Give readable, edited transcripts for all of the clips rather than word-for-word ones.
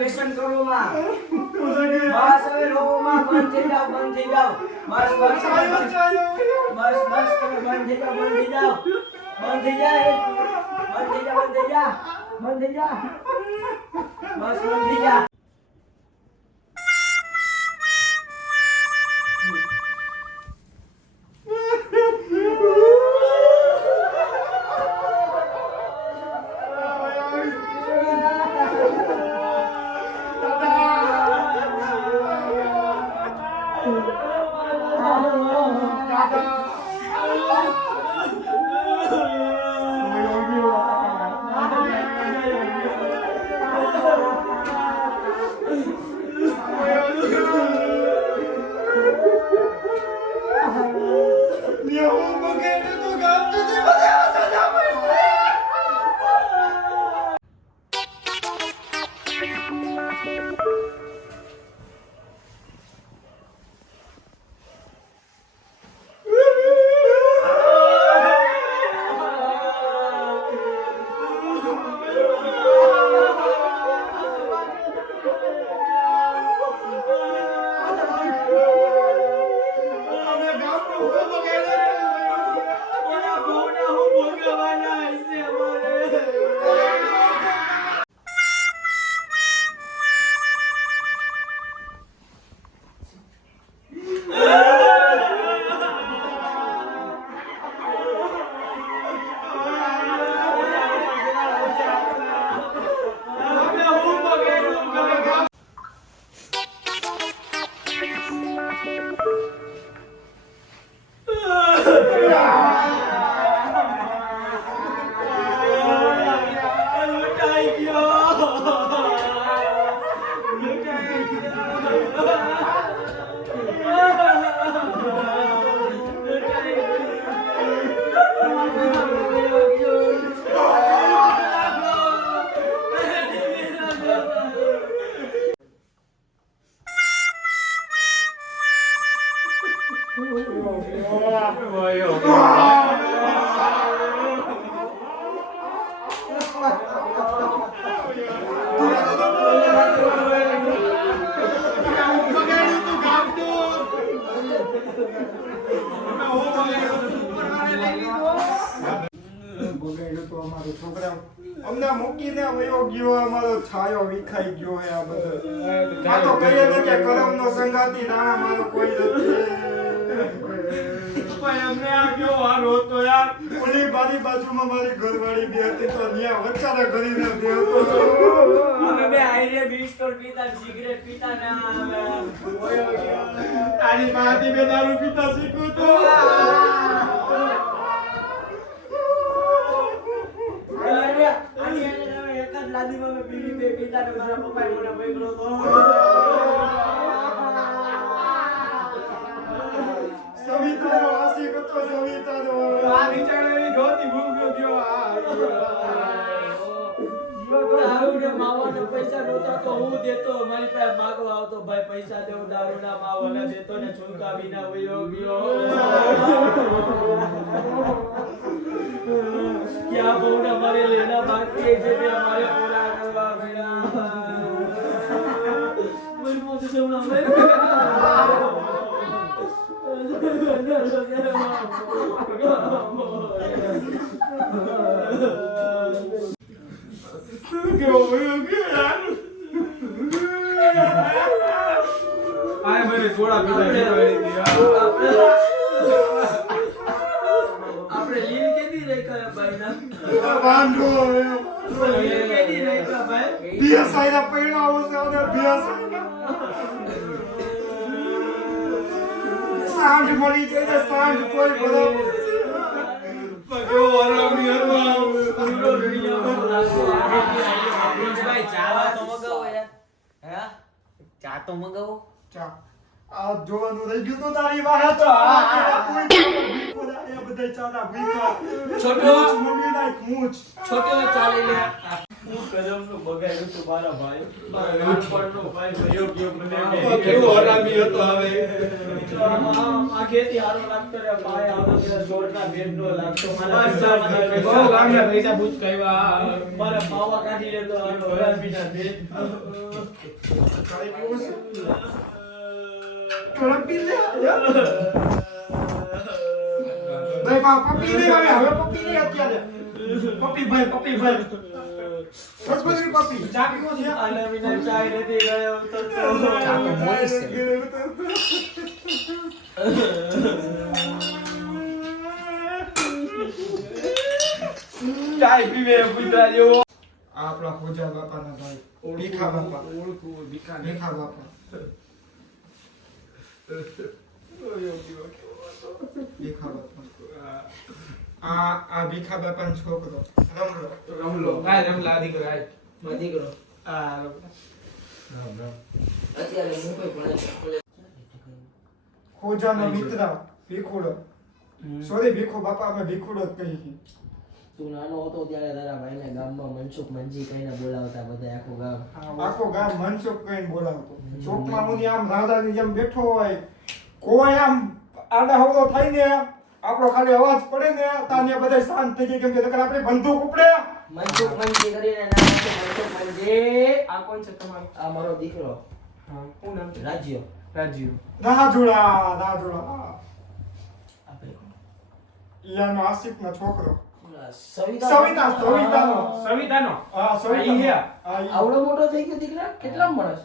વ્યસન કરો માં બસ હવે રો માં બંધ થઈ જાઓ બસ બસ તમે બંધ થઈ જાઓ બંધ થઈ જા બસ બંધ થઈ જા અમને મૂકીને વયો ગયો અમારો છાયો વિખાઈ ગયો હે આ બધો આ તો કહીએ ને કે કરમનો સંગાતી નાણા મારો કોઈ નથી ભાઈ અમને આ ગયો હારો તો યાર ઓલી બાજુમાં મારી ઘરવાળી બે હતી તો ન્યા વચ્ચારે કરીને બે હતો અમે બે આઈરે બિસ્કટ પીતા સિગરેટ પીતા ના વયો ગયો તારી માથી બે દારૂ પીતા શીખું તો લાદીમાં મે બીડી બે પીતા ને મારા પપ્પાએ મને પકડ્યો તો સવિતાનો આશિક હતો સવિતાનો આ વિચારેલી જોતી ભૂખ્યો ગયો દારૂ ને માવાને પૈસા નહોતા તો હું દેતો મારી પાસે માંગવા આવતો ભાઈ પૈસા દેવ દારૂ ના માવાને દેતો ને છુંકા વિના વયો ગયો क्या बोला हमारे लेना बाकी है जब हमारे पूरा करवा बिना मुझे मुझे सुना मैं આય મેરે થોડા પીતા આપણે લીલ કેદી રેખા ભાઈ ના વાંધો લીલ કેદી રેખા ભાઈ પીએસઆઈ ના પૈણા આવશે અને પીએસઆઈ સાંજ મળી જાય ને સાંજ કોઈ ભલો કેવો હરામી હતો પૂરો દુનિયામાં લાગતો ભાઈ ચા તો મગાવો યાર હે ચા તો મગાવો ચા આ જોવાનું રહી ગયું તો તારી વાહે તો આ ભૂખો દાયા બધા ચાના ભૂખા છોટો મમ્મી ના ખૂંચ છોટો ચાલી લે હું કદમનું બગાડ્યું તું મારા ભાઈ મારા નાનપણનો ભાઈ ભયો ગયો મને કેવો હરામી હતો હવે આ ખેતી હારો લાગતો રે ભાઈ આવતો ત્યારે જોરના બેનનો લાગતો બહુ ગામના પૈસા બુચકાવ્યા મારા માવા કાઢી લેતો હારો હરામીના બેન કાઈ કેવું છે થોડા પી લે ભાઈ પપ્પી લે હવે પપ્પી લે અત્યારે પપ્પી ભાઈ બસ પપ્પી ચા પીવો છે હરામીના ચાય નથી ગયો તો ચા તો મોઈસ છે ચાય પીવે પૂછા જેવો આ આપણા પૂજા બાપાના ભાઈ ભીખા બાપા ઓળખું ભીખાને ભીખા બાપા ભીખા બાપા આ ભીખા બાપાનો છોકરો રમલો રમલો કાય રમલા દીકરો આય દીકરો આ અત્યારે મુંબઈ ભણે છે ખોજાનો મિત્ર ભીખુડો સોરી ભીખો બાપા અમે ભીખુડો જ કહીએ તું નાનો હતો ત્યારે તારા ભાઈને ગામમાં મનસુખ મંજી કહીને બોલાવતા બધા આખું ગામ આખો ગામ મનસુખ કહીને બોલાવતો ચોકમાં હું આમ રાજાની જેમ બેઠો હોય કોઈ આમ આડા હવળો થાય ને આપણો ખાલી અવાજ પડે ને તાને બધા શાંત થઈ જાય કેમ કે નકર આપણે બંદૂક ઉપડે મનસુખ મંજી કરીને નામ છે મનસુખ મંજી આ કોણ છે તમારો આ મારો દીકરો હા શું નામ છે રાજ્યો રાજીવ રાજુડા આ ભાઈ કોણ? ઈયાનો આશિકનો છોકરો સવિતા સવિતાનો સવિતાનો હા આ ઈ સવિતા હે. આવડો મોટો થઈ ગયો દીકરા કેટલા મળસ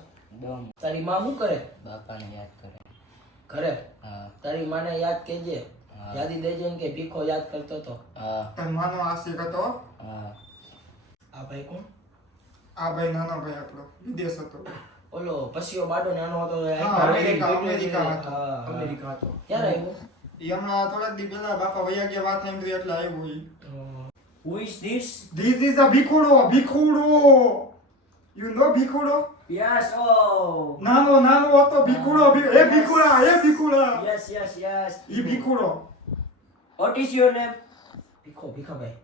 તારી માં શું કરે બાપાને યાદ કરે ઘરે હા તારી માને યાદ કેજે હા. યાદી દેજે ને કે ભીખો યાદ કરતો તો હા તન્માનો આશિક હતો હા આ ભાઈ કોણ આ ભાઈ નાનો ભાઈ આપણો વિદેશ હતો ઓલો પસીઓ બાડો નાનો હતો એ હા, અમેરિકા હતો. હા, અમેરિકા હતો ક્યારે આવ્યો ઈ હમણાં થોડાક દી પહેલા બાપા વૈયા ગયા વાત સાંભળી એટલે આવ્યો ઈ Who is this? This is a ભીખુડો you know ભીખુડો Yes, oh. નાનો હતો ભીખુડો એ ભીખુડા Yes, yes. E ભીખુડો What is your name? Bhikhabhai.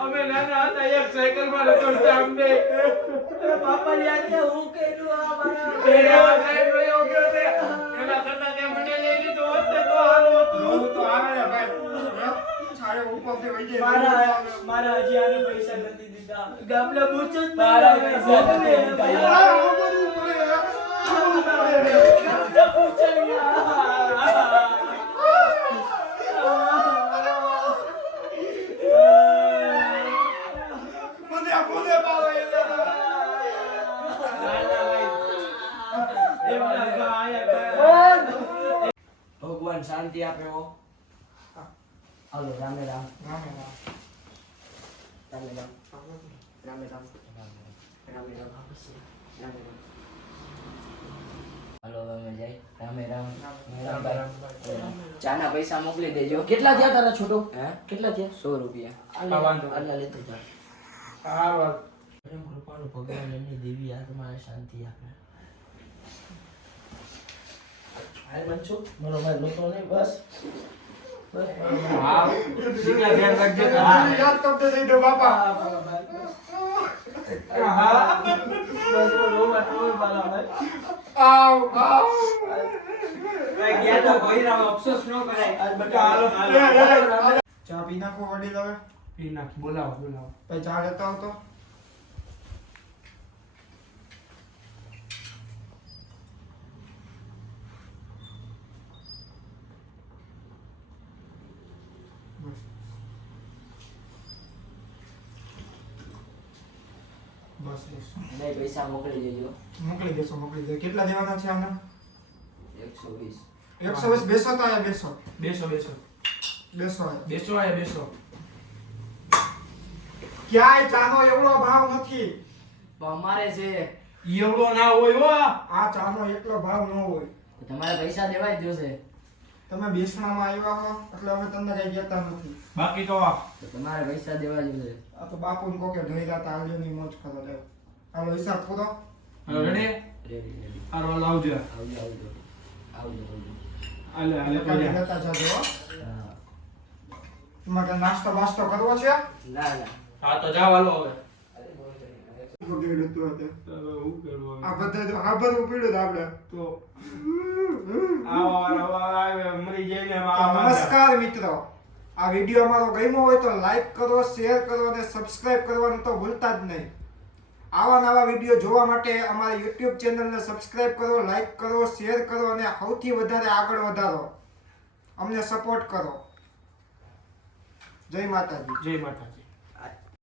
અમે નાના હતા એક સાયકલ માં રખડતા અમને બાપા યાદ કે હું કર્યું આ મારા પેલા સાહેબ રહ્યો ગયો તે એના કરતા તે મને લઈ લીધો હોત ને તો હારું હતું હું તો આવે ને ભાઈ છાયો ઉપરથી વઈ જાય મારા હજી આને પૈસા નથી દીધા ગામના બૂચ જ મારા પૈસા નથી દીધા ગામના બૂચ જ મને પાડો ભગવાન શાંતિ આપે હો હાલો રામે રામ રામે રામ રામે રામ રામે રામ હાલો અમે જાય રામે રામ ચાના પૈસા મોકલી દેજો કેટલા થયા તારા છોટો હે કેટલા થયા 100 રૂપિયા હા, વાંધો નહીં. આટલા લેતો જા હા વાત પ્રેમ કૃપાળુ ભગવાન એમની દેવી આત્માને શાંતિ આપે હાલ મંચુ મારો ભાઈ લોકો નહીં બસ બસ મારો ભાઈ. હા દીકરા ધ્યાન રાખજે યાદ કરતે જઈ દો બાપા હા બસ રોવા ટોય મારા ભાઈ આવ ગયા તો ભઈરાવ અફસોસ ન કરાય આજ બધા હાલો ચા પી નાખો વડીલ હવે પી નાખ બોલાવો ભાઈ ચા લેતા આવતો બસ નહીં પૈસા મોકલી દેજો મોકલી દેશો કેટલા દેવાના છે આના 120 120 બેસો તો આયા બેસો બેસો બેસો આયા. બેસો આયા બેસો ક્યાંય ચાનો એવડો ભાવ નથી પણ અમારે છે ઈ એવડો ના હોય હો આ ચાનો એટલો ભાવ ન હોય તો તમારે પૈસા દેવા જ જોશે. તમે બેસણામાં આવ્યા હો એટલે અમે તમને કઈ કહેતા નથી. બાકી તો તો તમારે પૈસા દેવા જ જોશે. આ તો બાપુને કોકે ઢોઈ રાતા આલ્યોની મોજ કરો લેવ. હાલો હિસાબ પૂરો. Ready ready ready. હારો લાવજો. આવજો આવજો આવજો આવજો. હાલે હાલે કાલે પડ્યા. લેતા જાજો હો. હા. તમારે કઈ નાસ્તો બાસ્તો કરવો છે? ના ના. હા તો જાવ હાલો હવે. બગડ્યું હતું આજે. હવે હું કરું હવે? આ બધા તો હાબરવું પડ્યું હતું આપણે. તો આવા મરી જાય ને આમાં તો નમસ્કાર મિત્રો, આ વિડીયો અમારો ગમ્યો હોય તો લાઈક કરો, શેર કરો અને સબસ્ક્રાઇબ કરવાનું તો ભૂલતા જ નહીં. આવા નવા વિડીયો જોવા માટે અમારી YouTube ચેનલને સબસ્ક્રાઇબ કરો, લાઈક કરો, શેર કરો અને સૌથી વધારે આગળ વધારો. અમને સપોર્ટ કરો. જય માતાજી. જય માતા.